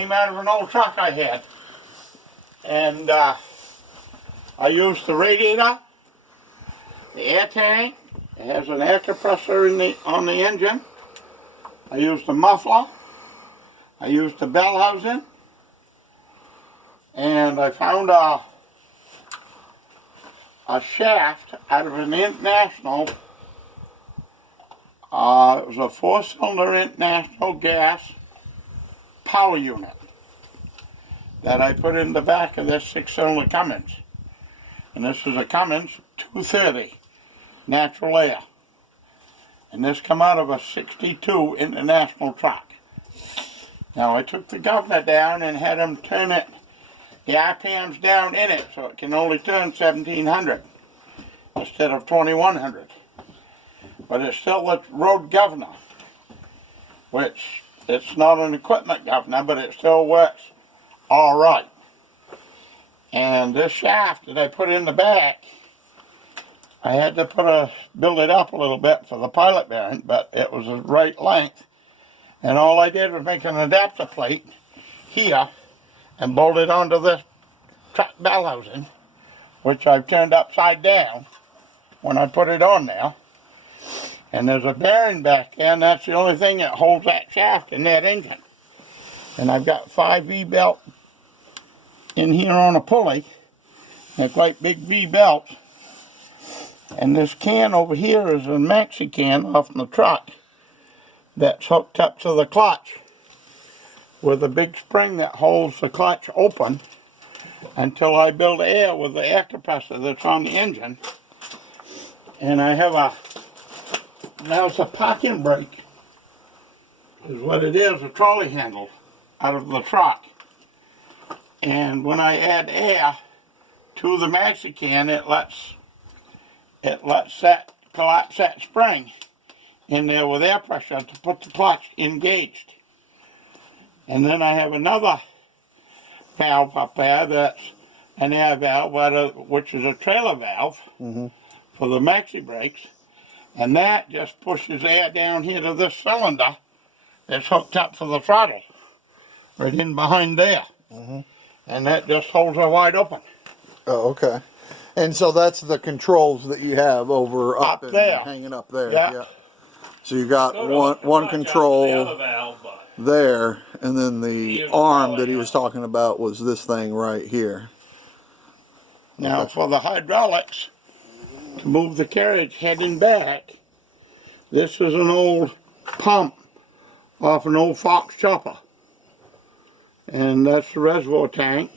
came out of an old truck I had. And I used the radiator, the air tank. It has an air compressor on the engine. I used the muffler. I used the bell housing. And I found a shaft out of an International. It was a 4-cylinder International gas power unit that I put in the back of this 6-cylinder Cummins. And this is a Cummins 230 natural air. And this come out of a 62 International truck. Now I took the governor down and had him turn it, the RPMs down in it, so it can only turn 1700 instead of 2100. But it's still a road governor, which it's not an equipment governor, but it still works all right. And this shaft that I put in the back, I had to build it up a little bit for the pilot bearing, but it was the right length. And all I did was make an adapter plate here and bolt it onto this truck bell housing, which I've turned upside down when I put it on now. And there's a bearing back there, and that's the only thing that holds that shaft in that engine. And I've got 5 V-belt in here on a pulley. They're quite big V-belts. And this can over here is a maxi can off the truck that's hooked up to the clutch with a big spring that holds the clutch open until I build air with the air compressor that's on the engine. And I have now it's a parking brake is what it is, a trolley handle out of the truck. And when I add air to the maxi can, it lets that collapse that spring in there with air pressure to put the clutch engaged. And then I have another valve up there that's an air valve, which is a trailer valve for the maxi brakes. And that just pushes air down here to this cylinder that's hooked up for the throttle, right in behind there. And that just holds her wide open. Oh, okay. And so that's the controls that you have over up and there, hanging up there. Yeah. So you got one control there, and then the arm that he was talking about was this thing right here. Now for the hydraulics, to move the carriage heading back, this is an old pump off an old Fox chopper. And that's the reservoir tank.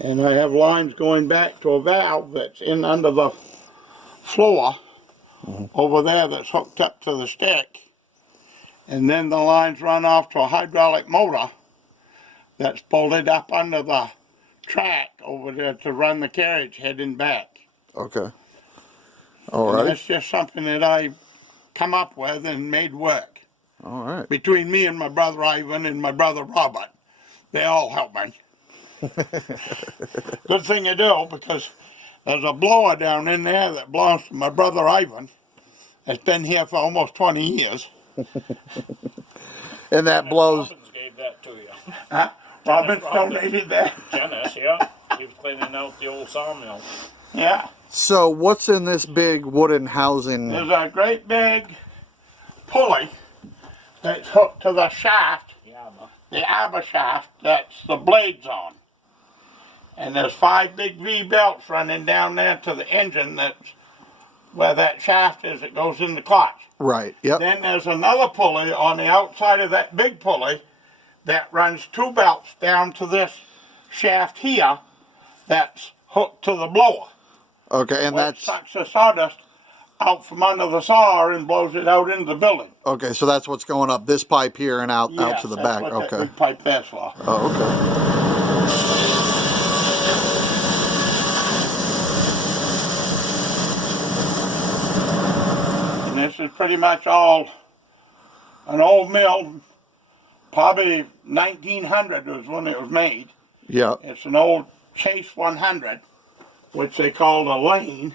And I have lines going back to a valve that's in under the floor over there that's hooked up to the stick. And then the lines run off to a hydraulic motor that's bolted up under the track over there to run the carriage heading back. Okay. All right. That's just something that I come up with and made work. All right. Between me and my brother Ivan and my brother Robert, they all help me. Good thing you do, because there's a blower down in there that belongs to my brother Ivan. It's been here for almost 20 years. And that blows. Robbins gave that to you. Huh? Robbins donated that. Dennis, yeah. He was cleaning out the old sawmill. Yeah. So what's in this big wooden housing? There's a great big pulley that's hooked to the shaft, the arbor shaft that's the blades on. And there's 5 big V-belts running down there to the engine that's where that shaft is that goes in the clutch. Right, yep. Then there's another pulley on the outside of that big pulley that runs 2 belts down to this shaft here that's hooked to the blower. Okay, and that sucks the sawdust out from under the saw and blows it out into the building. Okay, so that's what's going up this pipe here and out to the back. What okay. That big pipe there's for. Oh, okay. And this is pretty much all an old mill. Probably 1900 was when it was made. Yeah. It's an old Chase 100, which they called a lane,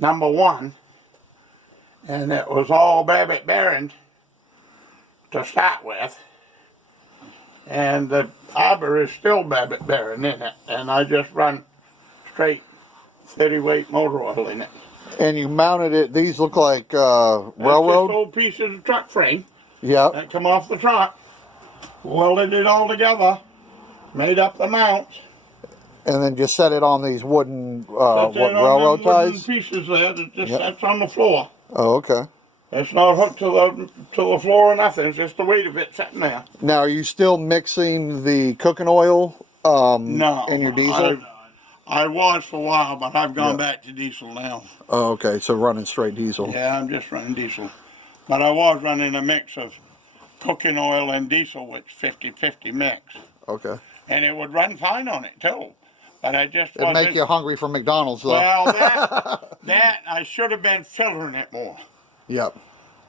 #1. And it was all Babbitt bearings to start with. and the arbor is still Babbitt bearing in it, and I just run straight 30 weight motor oil in it. And you mounted it, these look like That's just railroad? old pieces of truck frame Yep. that come off the truck, welded it all together, made up the mounts. And then just set it on these wooden, That's it on railroad them wooden ties? pieces there that just Yep. sits on the floor. Oh, okay. It's not hooked to the floor or nothing. It's just the weight of it sitting there. Now, are you still mixing the cooking oil No, in your diesel? I was for a while, but I've gone Yeah. back to diesel now. Oh, okay. So running straight diesel. Yeah, I'm just running diesel. But I was running a mix of cooking oil and diesel, which 50-50 mix. Okay. And it would run fine on it too. But I just It'd wasn't. make you hungry for McDonald's, though. Well, that I should have been filtering it more. Yep.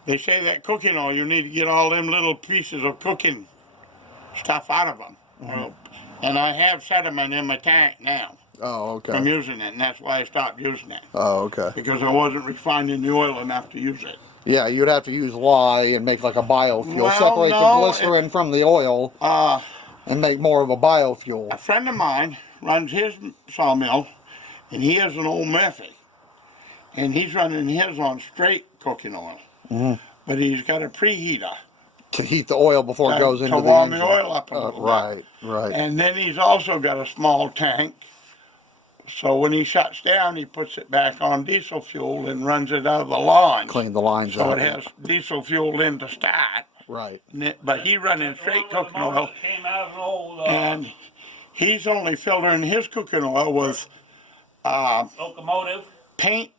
They say that cooking oil, you need to get all them little pieces of cooking stuff out of them. Well, and I have sediment in my tank now Oh, okay. from using it, and that's why I stopped using it. Oh, okay. Because I wasn't refining the oil enough to use it. Yeah, you'd have to use lye and make like a biofuel. Well, Separate the no, glycerin from the oil and make more of a biofuel. A friend of mine runs his sawmill, and he has an old Murphy. And he's running his on straight cooking oil. But he's got a preheater. To heat the oil before it goes into to the warm engine. the oil up a little bit. Right, right. And then he's also got a small tank. So when he shuts down, he puts it back on diesel fuel and runs it out of the lines. Clean the lines So out. it has diesel fuel in to start. Right. But he running straight cooking oil. Came out of an old And he's only filtering his cooking oil with locomotive. paint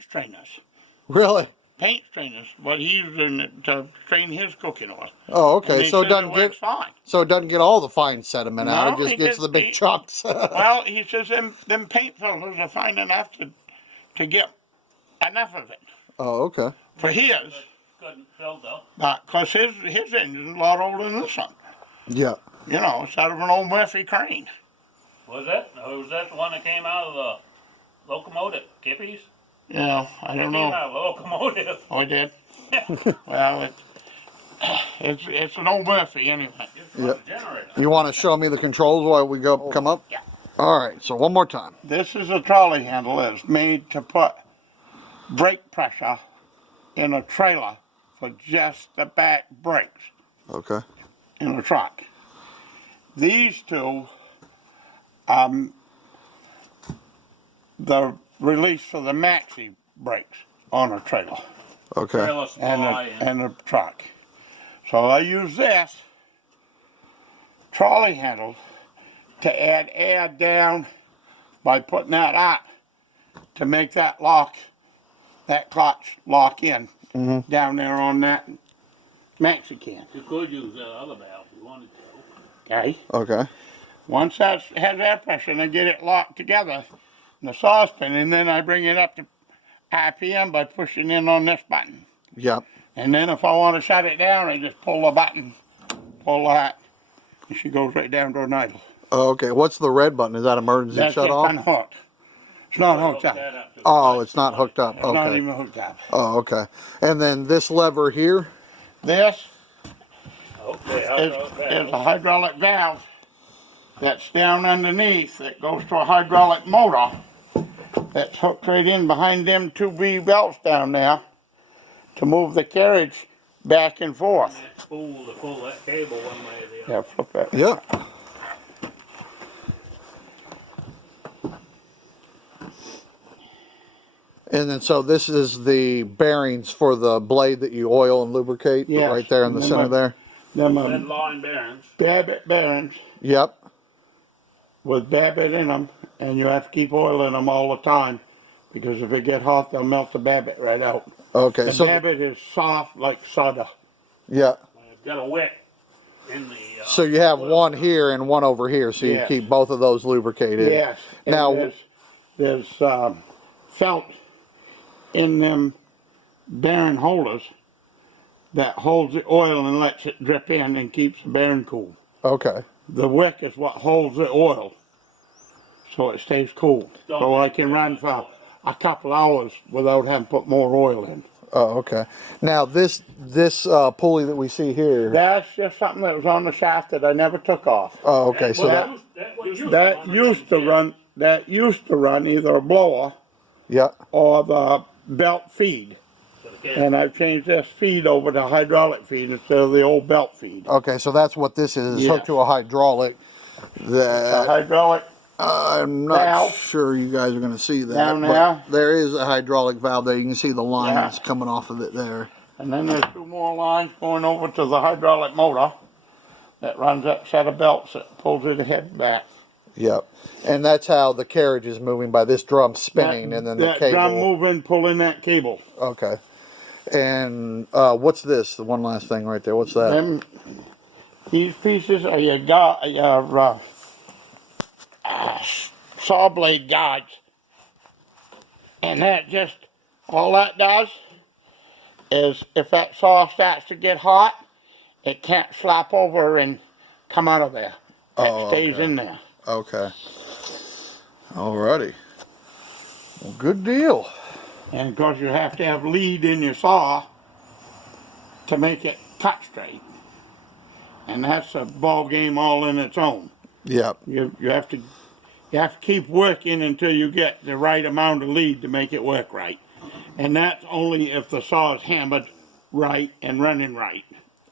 strainers. Really? Paint strainers. What he's using it to strain his cooking oil. Oh, And okay. he So it says doesn't works get fine. all the fine sediment out. It No, just he gets just- the big he- chunks. Well, he says them paint filters are fine enough to get enough of it Oh, okay. for his. Couldn't fill though. But because his engine's a lot older than this one. Yeah. You know, it's out of an old Murphy crane. Was that the one that came out of the locomotive? Kippy's? Yeah, I don't Came know. out of a locomotive. Oh, it did? Well, it's an old Murphy anyway. It's from the generator. You want to show me the controls while we come up? Yeah. All right. So one more time. This is a trolley handle that's made to put brake pressure in a trailer for just the back brakes Okay. in a truck. These two, the release for the maxi brakes on a trailer Okay. Trailer and supply and a truck. So I use this trolley handle to add air down by putting that up to make that clutch lock in down there on that maxi can. You could use that other valve if you wanted to. Okay. Okay. Once that has air pressure, and I get it locked together in the saucepan, and then I bring it up to RPM by pushing in on this button. Yep. And then if I want to shut it down, I just pull the button, pull that, and she goes right down to an idle. Okay. What's the red button? Is that emergency That's shut just off? unhooked. It's not hooked Hook up. that up to the Oh, light. it's not hooked up. It's not Okay. even hooked up. Oh, okay. And then this lever here. This Okay, is a hydraulic valve that's down underneath that goes to a hydraulic motor that's hooked right in behind them two B belts down there to move the carriage back and forth. Spool to pull that cable one way or the other. Yeah, flip that. Yep. And then so this is the bearings for the blade that you oil and lubricate. Yes. Right there in the And then center my- there. Them Red line bearings. Babbitt bearings Yep. with Babbitt in them, and you have to keep oiling them all the time because if it get hot, they'll melt the Babbitt right out. Okay. The So Babbitt is soft like solder. yeah. I've got a wick in the. So you have one here and one over here, so you Yes. keep both of those lubricated. Yes. And Now- there's felt in them bearing holders that holds the oil and lets it drip in and keeps the bearing cool. Okay. The wick is what holds the oil, so it stays cool. So I can run for a couple hours without having to put more oil in. Oh, okay. Now this pulley that we see here. That's just something that was on the shaft that I never took off. Oh, okay. So That used to run either a blower yeah. or the belt feed. And I've changed this feed over to hydraulic feed instead of the old belt feed. Okay, so that's what this is. It's Yes. hooked to a hydraulic. A hydraulic. I'm not valve. sure you guys are going to see that. Down there. But there is a hydraulic valve there. You can see the lines coming off of it there. And then there's 2 more lines going over to the hydraulic motor that runs that set of belts that pulls it ahead back. Yep. And that's how the carriage is moving, by this drum spinning and then the cable. That drum moving, pulling that cable. Okay. And what's this? The one last thing right there. What's that? These pieces are your saw blade guides. And that just, all that does is if that saw starts to get hot, it can't flap over and come out of there. It stays in there. Okay. Alrighty. Well, good deal. And of course you have to have lead in your saw to make it cut straight. And that's a ball game all in its own. Yep. You have to keep working until you get the right amount of lead to make it work right. And that's only if the saw is hammered right and running right.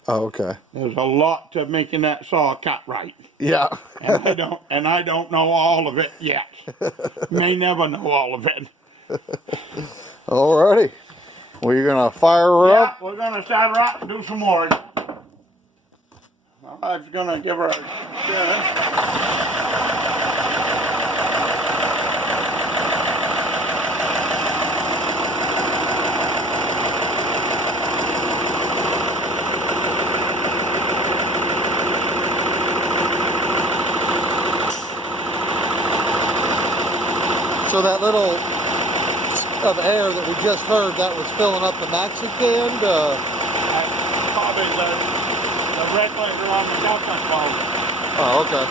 Oh, okay. There's a lot to making that saw cut right. Yeah. and I don't know all of it yet. May never know all of it. Alrighty. Well, you're gonna fire her up? Yeah, we're gonna start her up and do some more. Well, I was gonna give her a So that little of air that we just heard, that was filling up the maxi can? Probably the regulator on the Delta phone. Oh, okay.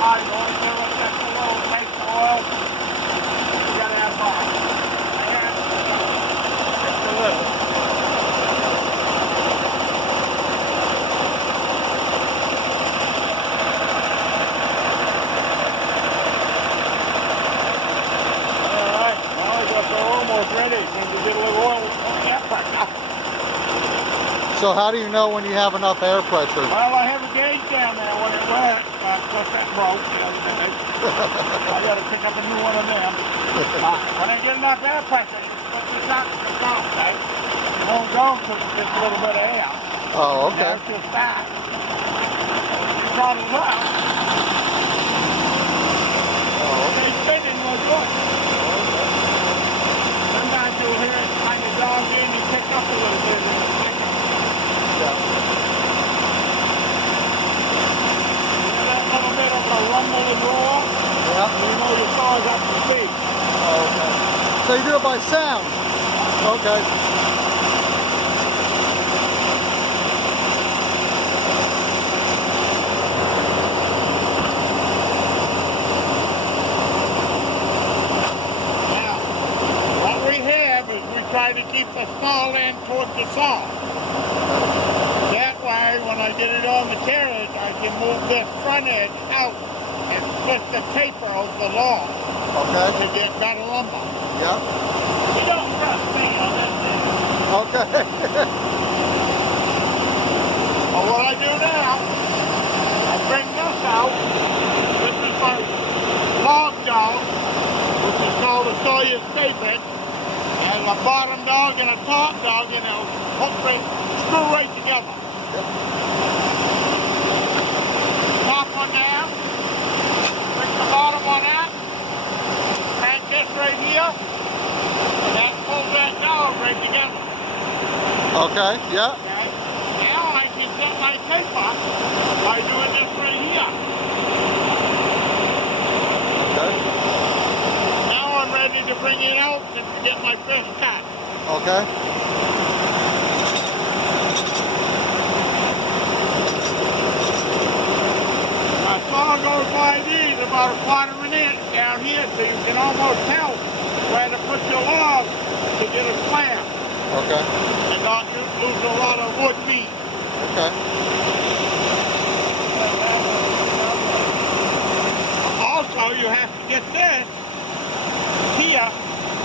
I want to give it just a little taste of oil. You gotta have more. Just a little. Alright, well I guess we're almost ready. Need to get a little oil on that pressure. So how do you know when you have enough air pressure? Well, I have a gauge down there when it went. Of course, that broke the other day. I got to pick up a new one of them. When I get enough air pressure, you put this up and go, okay? It won't go until it gets a little bit of air. Oh, okay. That's just that. You brought it up. They spinning was good. Sometimes you'll hear it kind of dog in and pick up a little bit in a second. A rumble and roar, you know your saw's up to speed. Oh, okay. So you do it by sound? Okay. Now, what we have is we try to keep the small end towards the saw. That way, when I get it on the carriage, I can move this front edge out and split the taper of the log to get better lumber. Yep. You don't trust me on this thing. Okay. Well, what I do now, I bring this out. This is my log dog, which is called a Sawyer's favorite. And a bottom dog and a top dog, and they'll hopefully screw right together. Top one down, bring the bottom one out, crank this right here, and that pulls that dog right together. Okay, yeah. Okay? Now I can set my taper by doing this right here. Okay. Now I'm ready to bring it out and get my first cut. Okay. My saw goes by these about a quarter of an inch down here, so you can almost tell where to put your log to get a slam Okay. and not lose a lot of wood meat. Okay. Also, you have to get this here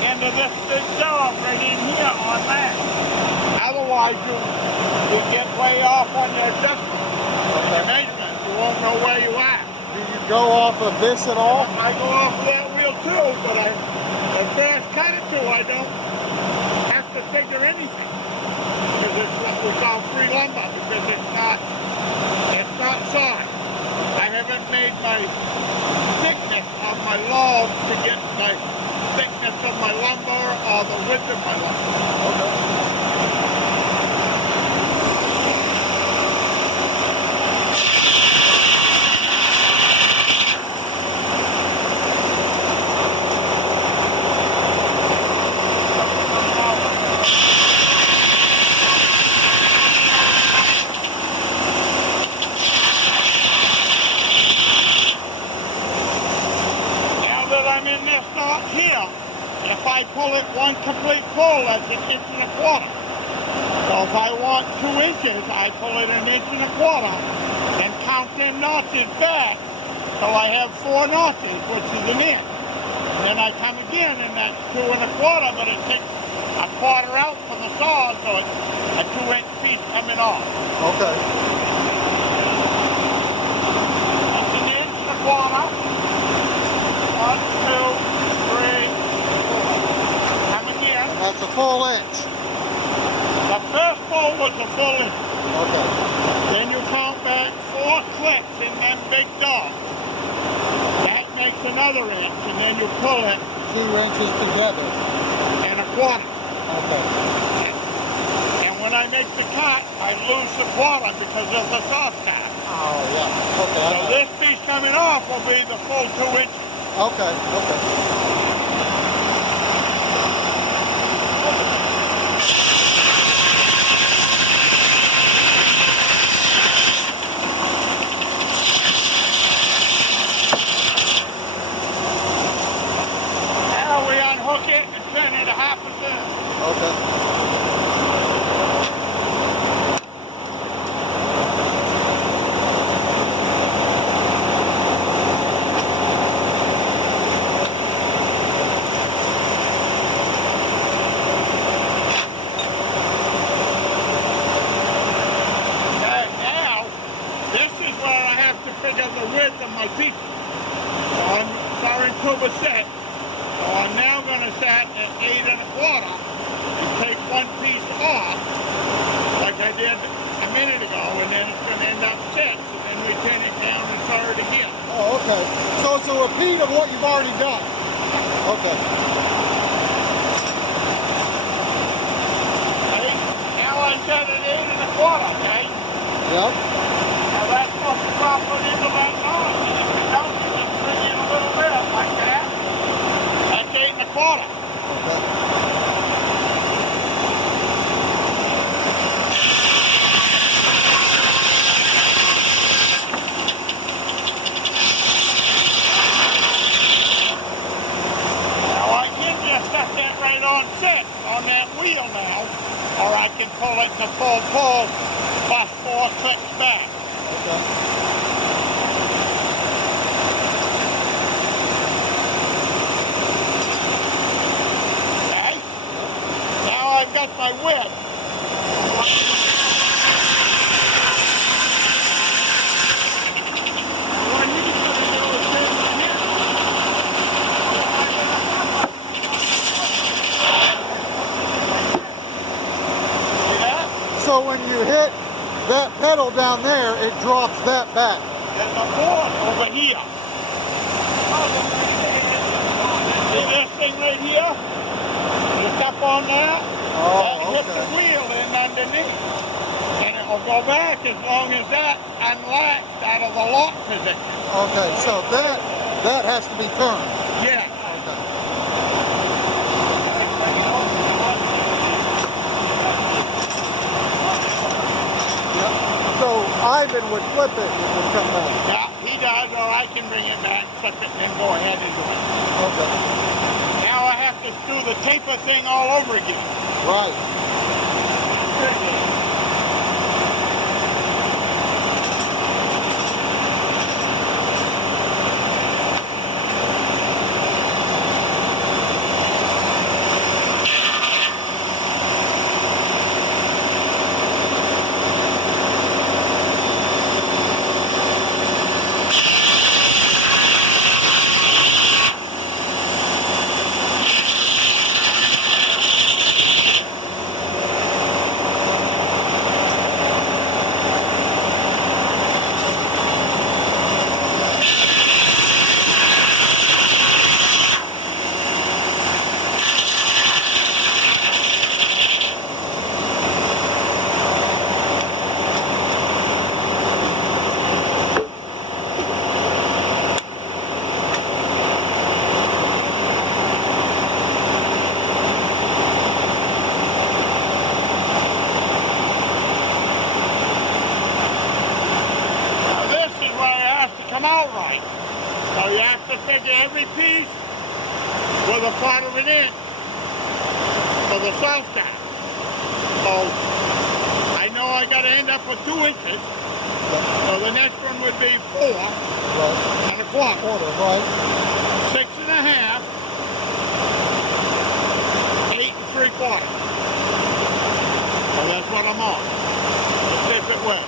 into this big job right in here on that. Otherwise, you get way off on your distance. Your measurement, you won't know where you are. Do you go off of this at all? I go off of that wheel too, but as fast cut it to, I don't have to figure anything. Because it's what we call free lumber, because it's not sawed. I haven't made my thickness of my log to get my thickness of my lumber or the width of my lumber. Okay. If I pull it one complete pull, that's 1 1/4 inches. So if I want 2 inches, I pull it 1 1/4 inches and count them notches back. So I have 4 notches, which is 1 inch. Then I come again and that's 2 1/4, but it takes 1/4 out for the saw, so it's a 2-inch piece coming off. Okay. That's 1 1/4 inches. 1, 2, 3, 4. Come again. That's a full inch. The first pull was a full inch. Okay. Then you count back 4 clicks in them big dogs. That makes another inch, and then you pull it 2 inches together. 1 1/4. Okay. And when I make the cut, I lose the 1/4 because of the soft cut. Oh, yeah. Okay. So this piece coming off will be the full 2 inches. Okay. Okay. Now we unhook it and turn it 1/2 turn. Okay. The width of my piece. So I'm sawing 2%. So I'm now going to set at 8 1/4 and take one piece off, like I did a minute ago, and then it's going to end up 6, and then we turn it down and saw it again. Oh, okay. So it's a repeat of what you've already done. Okay. Okay? Now I set it 8 1/4, okay? Yep. Now that's supposed to drop it into that knot. And if it don't, you just bring it a little bit like that. That's 8 1/4. Okay. Now I can just set that right on 6 on that wheel now, or I can pull it to full pull plus 4 clicks back. Okay. Okay? Now I've got my width. What you can do is turn my head. See that? So when you hit that pedal down there, it drops that back. There's a board over here. See this thing right here? You step on that, that hits the wheel in underneath. And it will go back as long as that unlatched out of the lock position. Okay, so that has to be turned. Yeah. Okay. So Ivan would flip it and it would come back. Yeah, he does, or I can bring it back, flip it, and then go ahead and do it. Okay. Now I have to do the taper thing all over again. Right. Come out right. So you have to figure every piece with a quarter of an inch for the south cap. So I know I got to end up with 2 inches. So the next one would be 4 and a quarter. Right. 6 and a half. 8 and 3/4. So that's what I'm on. Let's dip it well.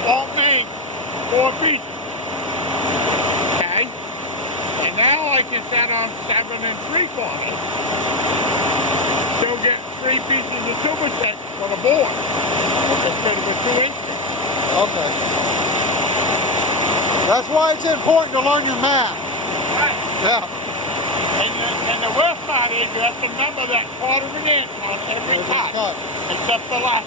Won't make 4 pieces. Okay? And now I can set on 7 3/4. Still get 3 pieces of super set for the board instead of a 2 inch. Okay. That's why it's important to learn your math. Right. Yeah. And the worst part is you have to number that quarter of an inch on every cut, except the last.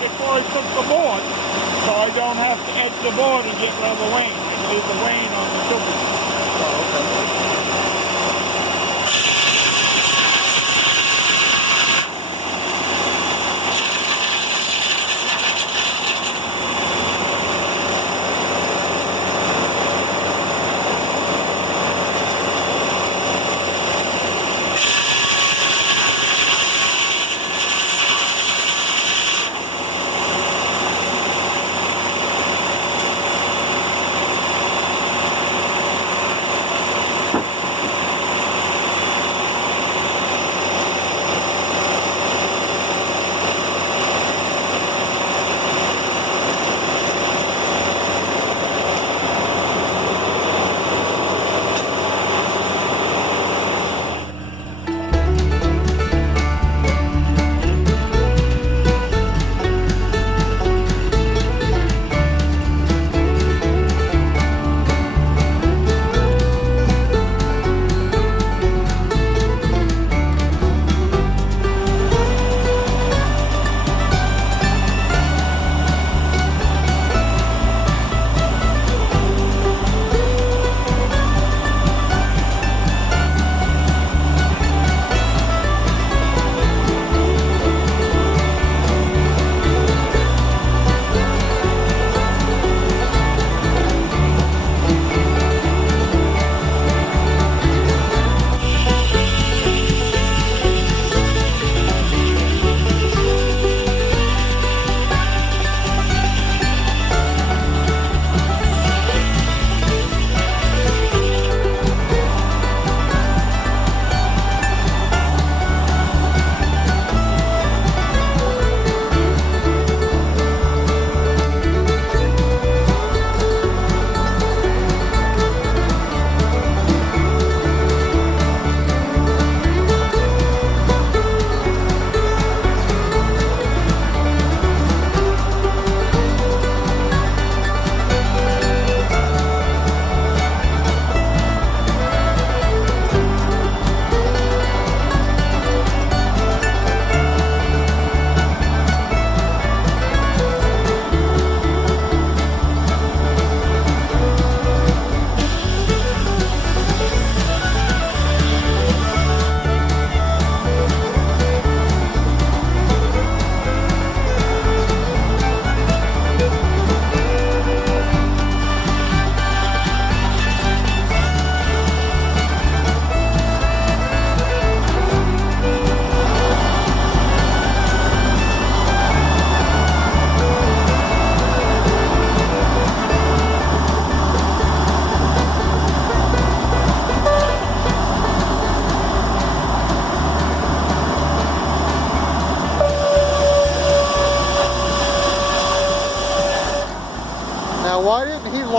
Before I took the board, so I don't have to edge the board and get rid of the wane. I can leave the wane on the super.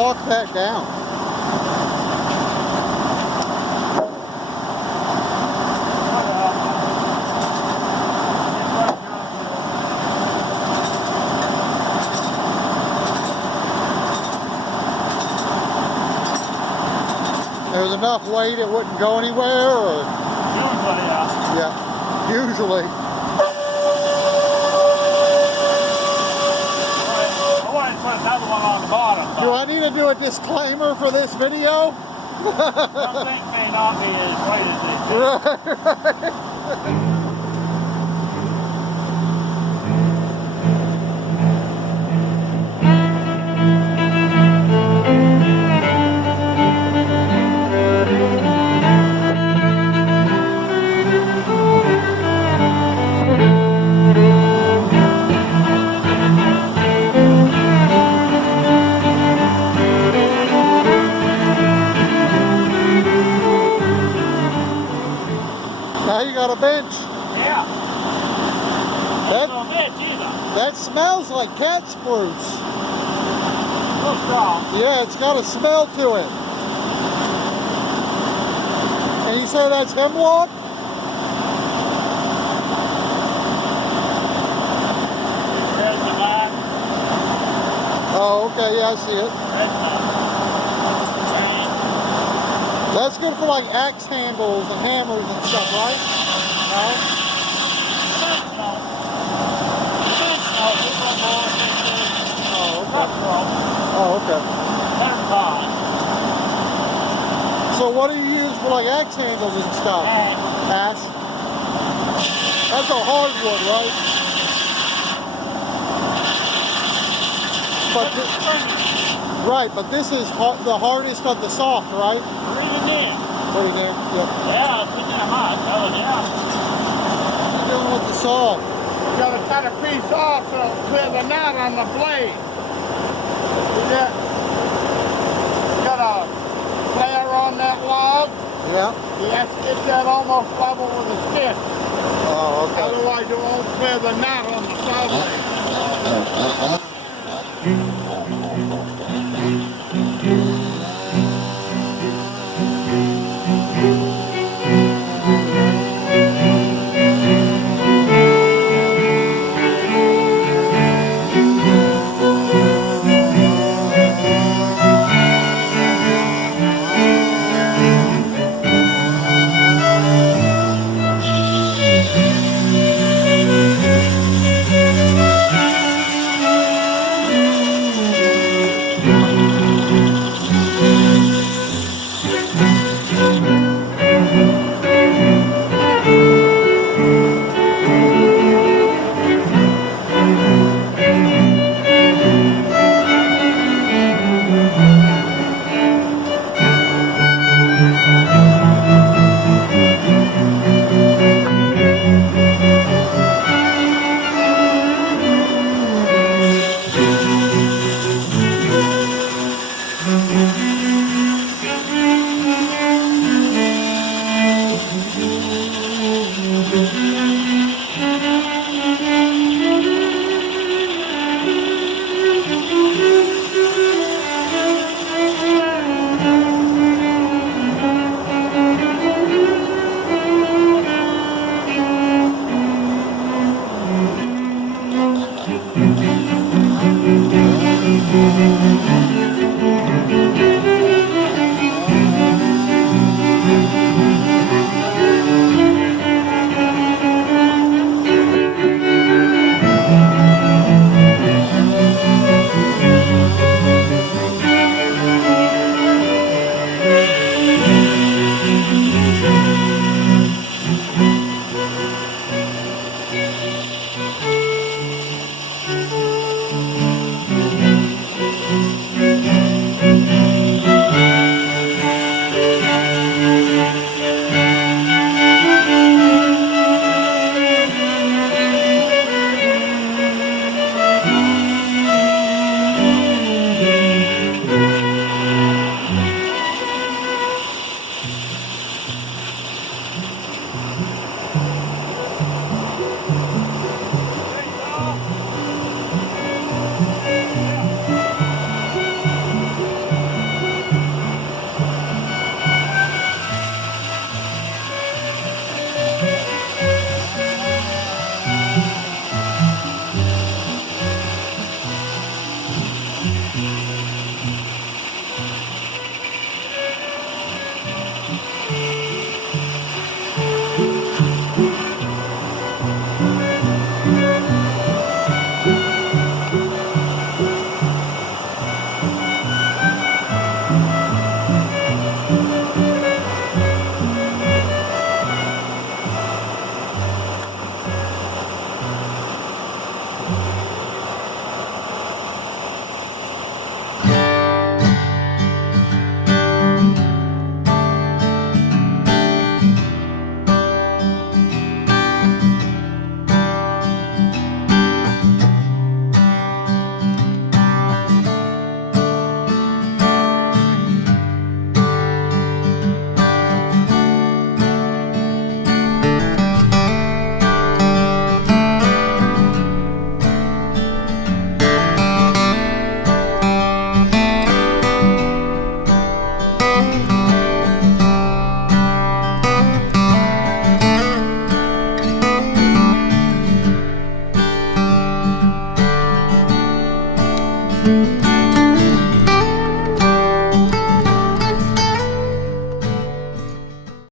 lock that down? There's enough weight it wouldn't go anywhere, or? Usually, yeah. Yeah, usually. I wanted to put another one on the bottom. Do I need to do a disclaimer for this video? Some things may not be as weight as they think. Now you got a bench. Yeah. That's no bitch either. That smells like cat spruce. So strong. Yeah, it's got a smell to it. And you say that's hemlock? There's the black. Oh, okay, yeah, I see it. That's good for like axe handles and hammers and stuff, right? No? Oh, okay. So what do you use for like axe handles and stuff? Axe. That's a hardwood, right? But this is the hardest of the soft, right? Put it there. Yep. Yeah, it's in there hot. Oh, yeah. What are you doing with the saw? You gotta cut a piece off so it'll clear the knot on the blade. You got a flare on that log. Yeah. You have to get that almost level with the stick. Oh, okay. Otherwise, it won't clear the knot on the saw blade.